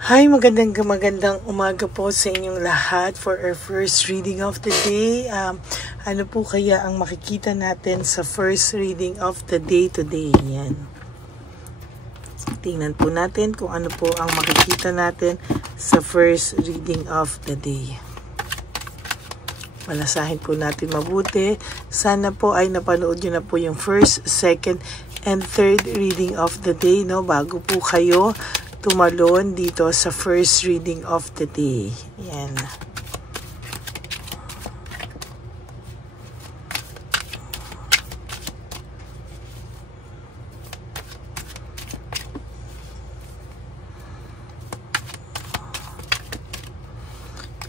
Hi, magandang umaga po sa inyong lahat for our first reading of the day. Ano po kaya ang makikita natin sa first reading of the day today? Yan. Tingnan po natin kung ano po ang makikita natin sa first reading of the day. Malasahin po natin mabuti. Sana po ay napanood nyo na po yung first, second, and third reading of the day, no? Bago po kayo tumalon dito sa first reading of the day. Yan.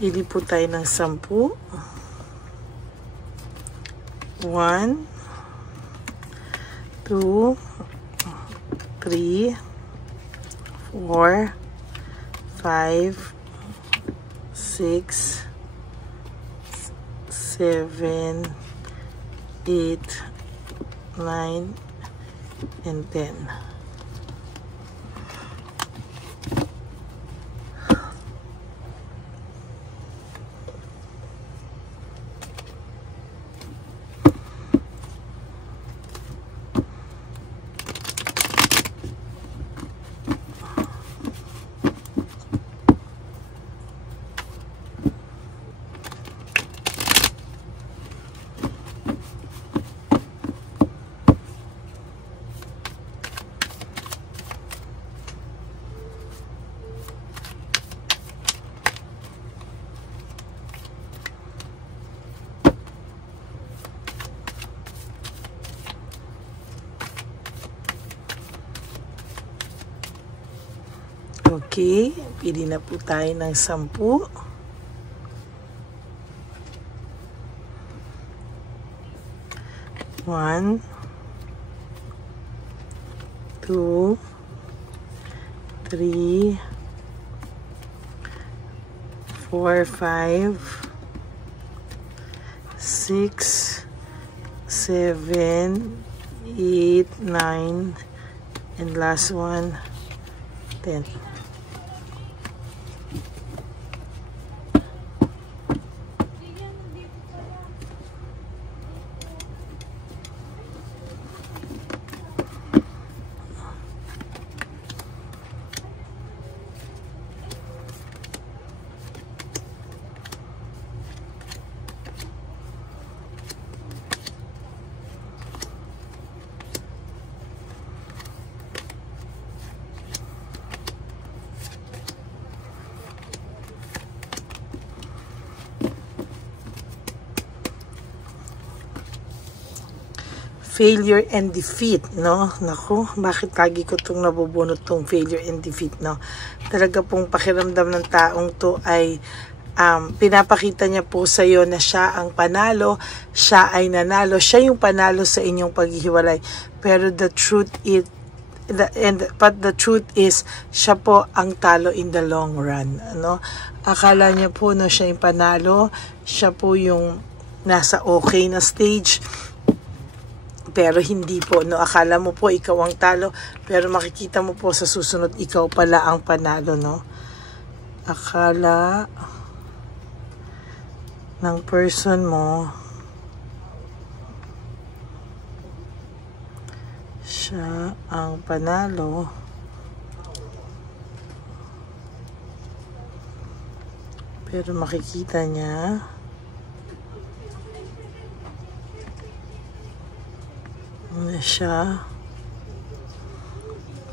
Pili po tayo ng 10. 1, 2, 3, 4, 5, 6, 7, 8, 9, and 10. Okay, pili na po tayo ng 10. 1, 2, 3, 4, 5, 6, 7, 8, 9, and last one, 10. Failure and defeat, no? Naku, bakit lagi ko itong nabubunot tong failure and defeat, no? Talaga pong pakiramdam ng taong to ay pinapakita niya po sa iyo na siya ang panalo, siya ay nanalo, siya yung panalo sa inyong paghihiwalay. Pero the truth is, siya po ang talo in the long run, no? Akala niya po no siya yung panalo, siya po yung nasa okay na stage. Pero hindi po, no? Akala mo po ikaw ang talo, pero makikita mo po sa susunod, ikaw pala ang panalo, no? Akala ng person mo, siya ang panalo, pero makikita niya na siya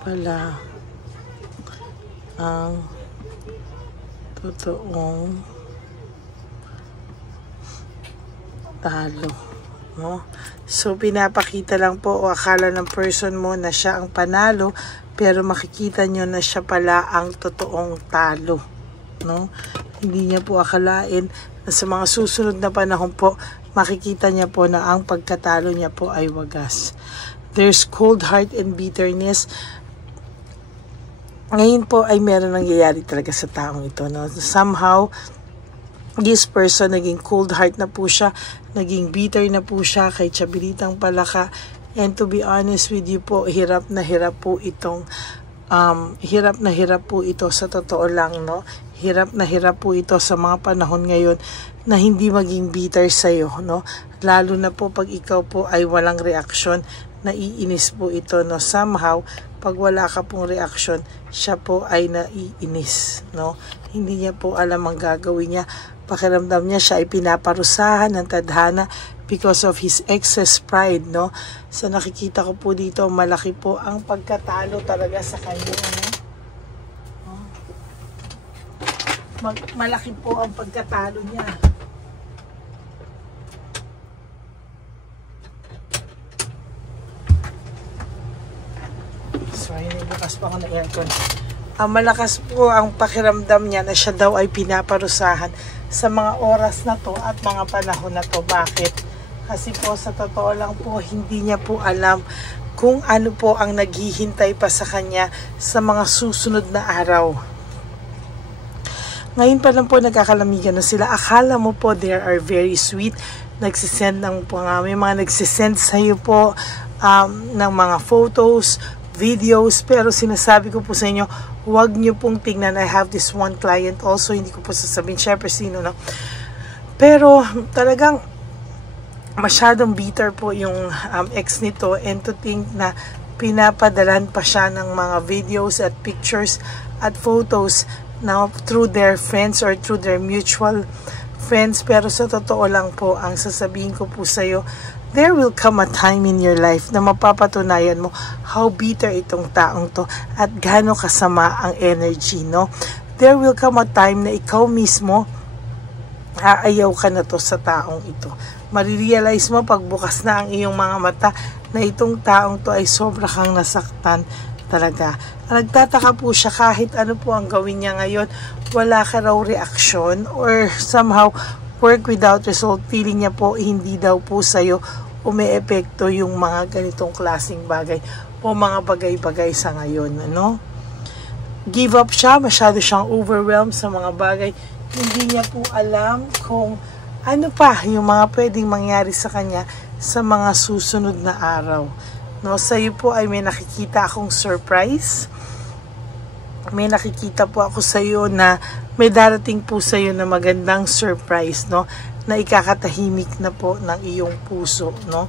pala ang totoong talo, no? So pinapakita lang po o akala ng person mo na siya ang panalo, pero makikita nyo na siya pala ang totoong talo, no? Hindi niya po akalain na sa mga susunod na panahon po makikita niya po na ang pagkatalo niya po ay wagas. There's cold heart and bitterness. Ngayon po ay meron nangyayari talaga sa taong ito, no? Somehow, this person naging cold heart na po siya, naging bitter na po siya kay Chabilitang Palaka, And to be honest with you po, hirap na hirap po itong hirap na hirap po ito sa totoo lang, no? Hirap na hirap po ito sa mga panahon ngayon na hindi maging bitter sa'yo, no? Lalo na po pag ikaw po ay walang reaksyon, naiinis po ito, no? Somehow, pag wala ka pong reaksyon, siya po ay naiinis, no? Hindi niya po alam ang gagawin niya. Pakiramdam niya siya ay pinaparusahan ng tadhana because of his excess pride, no? So nakikita ko po dito, malaki po ang pagkatalo talaga sa kanya, no? Malaki po ang pagkatalo niya. Sorry, bukas pa ako na aircon. Malakas po ang pakiramdam niya na siya daw ay pinaparusahan sa mga oras na to at mga panahon na to. Bakit? Kasi po sa totoo lang po, hindi niya po alam kung ano po ang naghihintay pa sa kanya sa mga susunod na araw. Ngayon pa lang po nagkakalamigan na sila. Akala mo po they are very sweet. Nagsisend ng may mga nagsisend sa iyo po ng mga photos, videos, pero sinasabi ko po sa inyo, huwag nyo pong tingnan. I have this one client also, hindi ko po sasabihin syempre sino, no? Pero talagang masyadong bitter po yung ex nito, and to think na pinapadalan pa siya ng mga videos at pictures at photos now through their friends or through their mutual friends. Pero sa totoo lang po, ang sasabihin ko po sa iyo, there will come a time in your life na mapapatunayan mo how bitter itong taong to at gaano kasama ang energy, no? There will come a time na ikaw mismo aayaw ka na to sa taong ito. Marirealize mo pagbukas na ang iyong mga mata na itong taong to ay sobra kang nasaktan talaga. Nagtataka po siya kahit ano po ang gawin niya ngayon, wala ka raw reaksyon or somehow work without result. Feeling niya po hindi daw po sa'yo umeepekto yung mga ganitong klaseng bagay o mga bagay-bagay sa ngayon, ano? Give up siya, masyado siyang overwhelmed sa mga bagay. Hindi niya po alam kung ano pa yung mga pwedeng mangyari sa kanya sa mga susunod na araw. No, sa iyo po ay may nakikita akong surprise. May nakikita po ako sa iyo na may darating po sa iyo na magandang surprise, no? Na ikakatahimik na po ng iyong puso, no?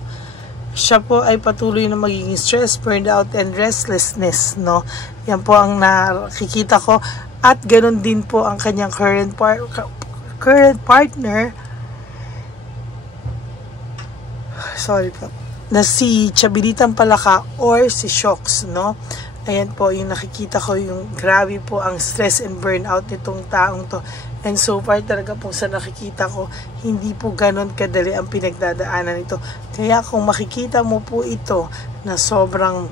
Siya po ay patuloy na magiging stress, burned out, and restlessness, no? Yan po ang nakikita ko. At ganun din po ang kanyang current partner. Sorry po. Na si Chabilitang Palaka or si Shocks, no? Ayan po, yung nakikita ko, yung grabe po ang stress and burnout nitong taong to. And so far talaga po sa nakikita ko, hindi po ganon kadali ang pinagdadaanan nito. Kaya kung makikita mo po ito na sobrang,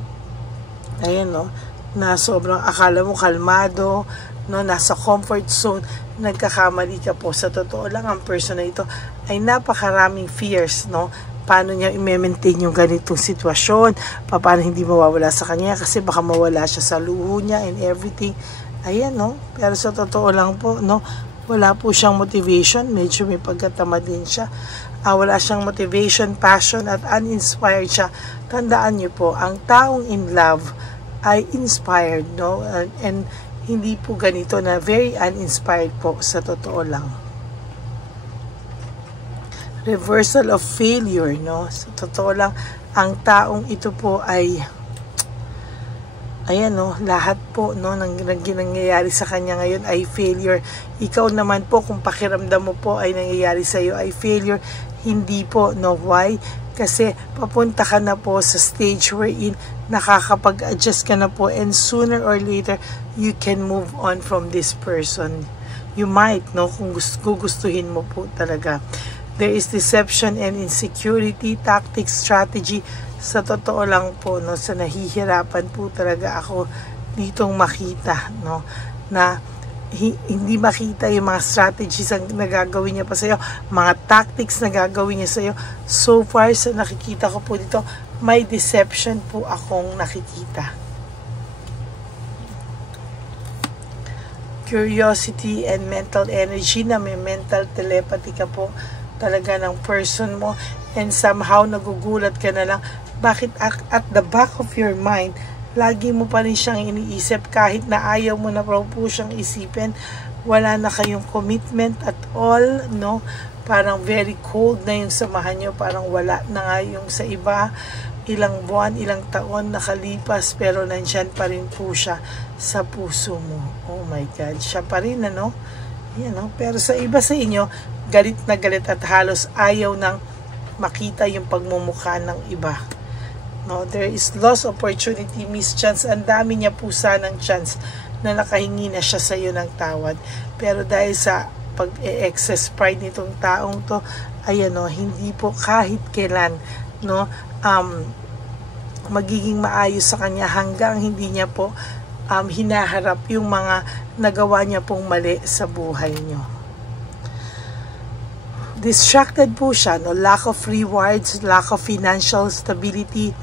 ayan, no? Na sobrang akala mo kalmado, no? Nasa comfort zone, nagkakamali ka po. Sa totoo lang, ang person na ito ay napakaraming fears, no? Paano niya i-maintain yung ganitong sitwasyon, paano hindi mawawala sa kanya, kasi baka mawala siya sa luho niya and everything. Ayan, no? Pero sa totoo lang po, no? Wala po siyang motivation, medyo may pagkatamad din siya. Wala siyang motivation, passion, at uninspired siya. Tandaan niyo po, ang taong in love ay inspired, no? And hindi po ganito na very uninspired po, sa totoo lang. Reversal of failure, no? Sa totoo lang, ang taong ito po ay, ayan, no? Lahat po, no, nangyayari sa kanya ngayon ay failure. Ikaw naman po, kung pakiramdam mo po ay nangyayari sa iyo ay failure, hindi po, no? Why? Kasi papunta ka na po sa stage wherein nakakapag-adjust ka na po, and sooner or later, you can move on from this person. You might, no? Kung gustuhin mo po talaga. There is deception and insecurity, tactics, strategy. Sa totoo lang po, no, sa nahihirapan po talaga ako ditong makita, no, na hindi makita yung mga strategies ang nagagawin niya pa sa'yo, mga tactics na gagawin niya sa'yo. So far, sa nakikita ko po dito, may deception po akong nakikita. Curiosity and mental energy, na may mental telepathy ka po talaga ng person mo, and somehow nagugulat ka na lang bakit at the back of your mind lagi mo pa rin siyang iniisip kahit na ayaw mo na po siyang isipin. Wala na kayong commitment at all, no? Parang very cold na yung samahan nyo, parang wala na nga yung sa iba. Ilang buwan, ilang taon nakalipas, pero nandyan pa rin po siya sa puso mo. Oh my God, siya pa rin, ano? Yan, no? Pero sa iba sa inyo, galit na galit at halos ayaw nang makita yung pagmumukha ng iba. No, there is lost opportunity, miss chance. Ang dami niya po sanang chance na nakahingi na siya sa iyo ng tawad. Pero dahil sa pag-excess pride nitong taong to, ayan, no, hindi po kahit kailan, no, magiging maayos sa kanya hanggang hindi niya po hinaharap yung mga nagawa niya pong mali sa buhay niyo. Distracted po siya, no, lack of rewards, lack of financial stability.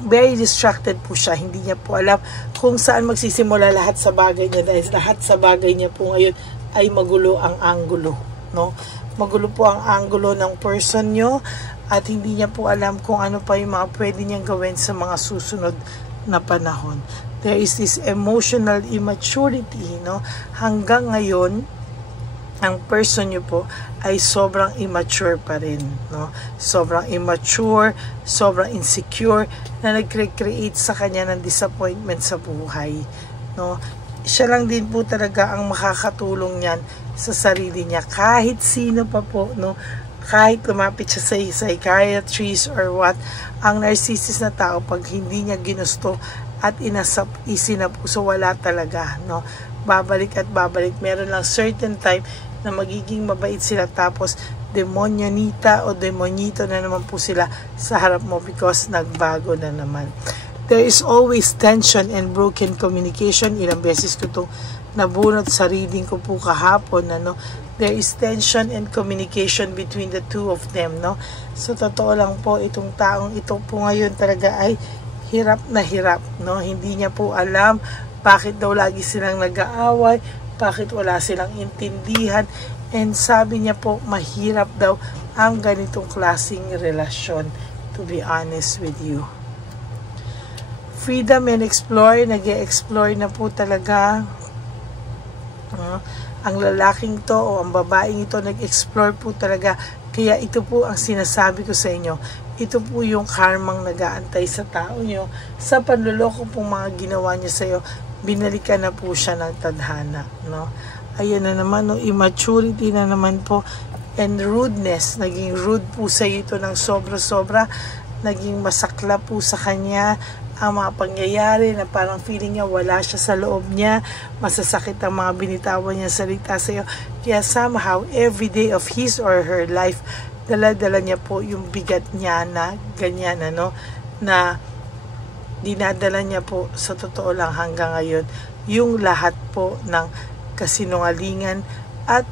Very distracted po siya. Hindi niya po alam kung saan magsisimula lahat sa bagay niya, dahil lahat sa bagay niya po ngayon ay magulo ang anggulo, no? Magulo po ang anggulo ng person nyo at hindi niya po alam kung ano pa yung mga pwede niyang gawin sa mga susunod na panahon. There is this emotional immaturity, no? Hanggang ngayon, ang person nyo po ay sobrang immature pa rin, no? Sobrang immature, sobrang insecure na nag-create sa kanya ng disappointment sa buhay, no? Siya lang din po talaga ang makakatulong niyan sa sarili niya. Kahit sino pa po, no? Kahit lumapit siya sa psychiatrist or what, ang narcissist na tao, pag hindi niya ginusto at isinapuso, wala talaga, no? Babalik at babalik. Meron lang certain time na magiging mabait sila, tapos demonyonita o demonyito na naman po sila sa harap mo because nagbago na naman. There is always tension and broken communication. Ilang beses ko itong nabunot sa reading ko po kahapon, ano? There is tension and communication between the two of them, no? So, totoo lang po, itong taong ito po ngayon talaga ay hirap na hirap, no? Hindi niya po alam bakit daw lagi silang nag-aaway, bakit wala silang intindihan, and sabi niya po, mahirap daw ang ganitong klaseng relasyon, to be honest with you. Freedom and explore, nag-e-explore na po talaga. Ang lalaking to o ang babaeng ito, nag-explore po talaga. Kaya ito po ang sinasabi ko sa inyo. Ito po yung karmang nag-aantay sa tao nyo. Sa panluloko pong mga ginawa niya sa iyo, binalikan na po siya ng tadhana, no? Ayan na naman, no? Immaturity na naman po. And rudeness, naging rude po sa iyo ito ng sobra-sobra. Naging masakla po sa kanya ang mga pangyayari na parang feeling niya wala siya sa loob niya, masasakit ang mga binitawan niya salita sa iyo. Kaya somehow, every day of his or her life, dala-dala niya po yung bigat niya na ganyan, ano, na dinadala niya po sa totoo lang hanggang ngayon yung lahat po ng kasinungalingan at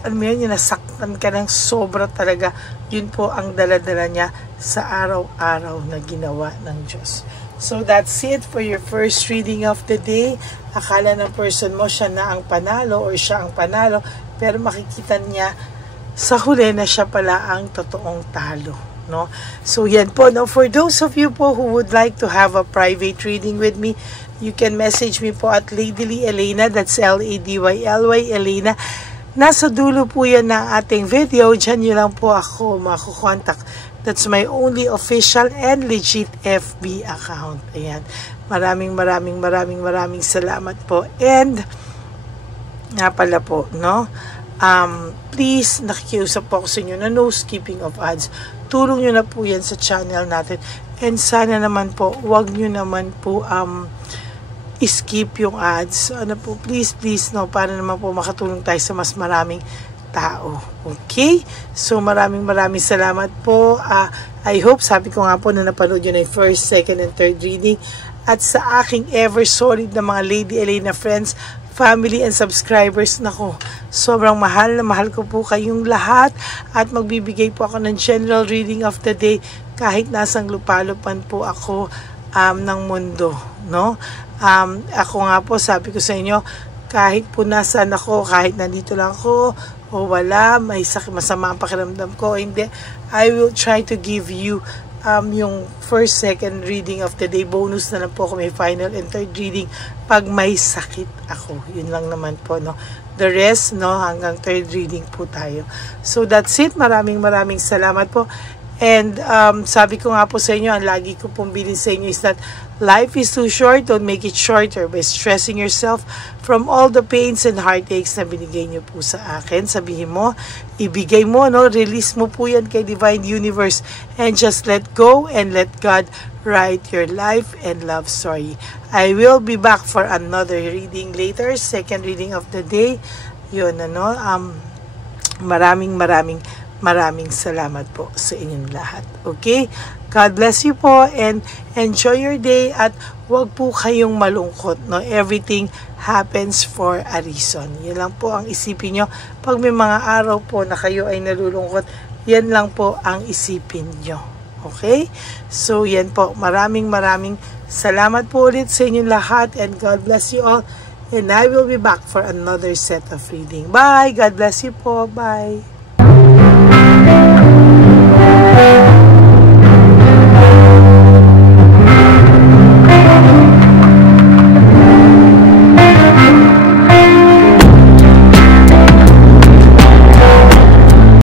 alam mo yun, yung nasaktan ka ng sobra talaga, yun po ang dala-dala niya sa araw-araw na ginawa ng Diyos. So that's it for your first reading of the day. Akala ng person mo siya na ang panalo or siya ang panalo, pero makikita niya sa huli na siya pala ang totoong talo, no? So yan po, no? For those of you po who would like to have a private reading with me, you can message me po at Ladyly Elena, that's L-A-D-Y-L-Y Elena. Nasa dulo po yan ng ating video. Diyan nyo lang po ako makukontak. That's my only official and legit FB account. Ayan. Maraming salamat po. And, nga pala po, no? Please, nakikiusap po ako sa inyo na no skipping of ads. Tulong nyo na po yan sa channel natin. And sana naman po, wag nyo naman po, skip yung ads. Ano po, please, no, para naman po makatulong tayo sa mas maraming tao. Okay? So, maraming salamat po. I hope, sabi ko nga po na napanood yun ay first, second, and third reading. At sa aking ever solid na mga Lady Elena friends, family, and subscribers, nako, sobrang mahal na mahal ko po kayong lahat. At magbibigay po ako ng general reading of the day kahit nasang lupalupan po ako ng mundo, no? Ako nga po, sabi ko sa inyo, kahit po nasaan ako, kahit nandito lang ako, o wala, may masama ang pakiramdam ko, hindi, I will try to give you yung first, second reading of the day. Bonus na lang po ako may final and third reading pag may sakit ako. Yun lang naman po, no. The rest, no, hanggang third reading po tayo. So that's it. Maraming salamat po. And sabi ko nga po sa inyo, ang lagi ko pong bilin sa inyo is that life is too short. Don't make it shorter by stressing yourself from all the pains and heartaches na binigay nyo po sa akin. Sabihin mo, ibigay mo, no? Release mo po yan kay Divine Universe. And just let go and let God write your life and love story. I will be back for another reading later. Second reading of the day. Yun, ano, maraming salamat po sa inyong lahat. Okay? God bless you po and enjoy your day at huwag po kayong malungkot. No? Everything happens for a reason. Yan lang po ang isipin nyo. Pag may mga araw po na kayo ay nalulungkot, yan lang po ang isipin nyo. Okay? So, yan po. Maraming salamat po ulit sa inyong lahat and God bless you all. And I will be back for another set of reading. Bye! God bless you po. Bye!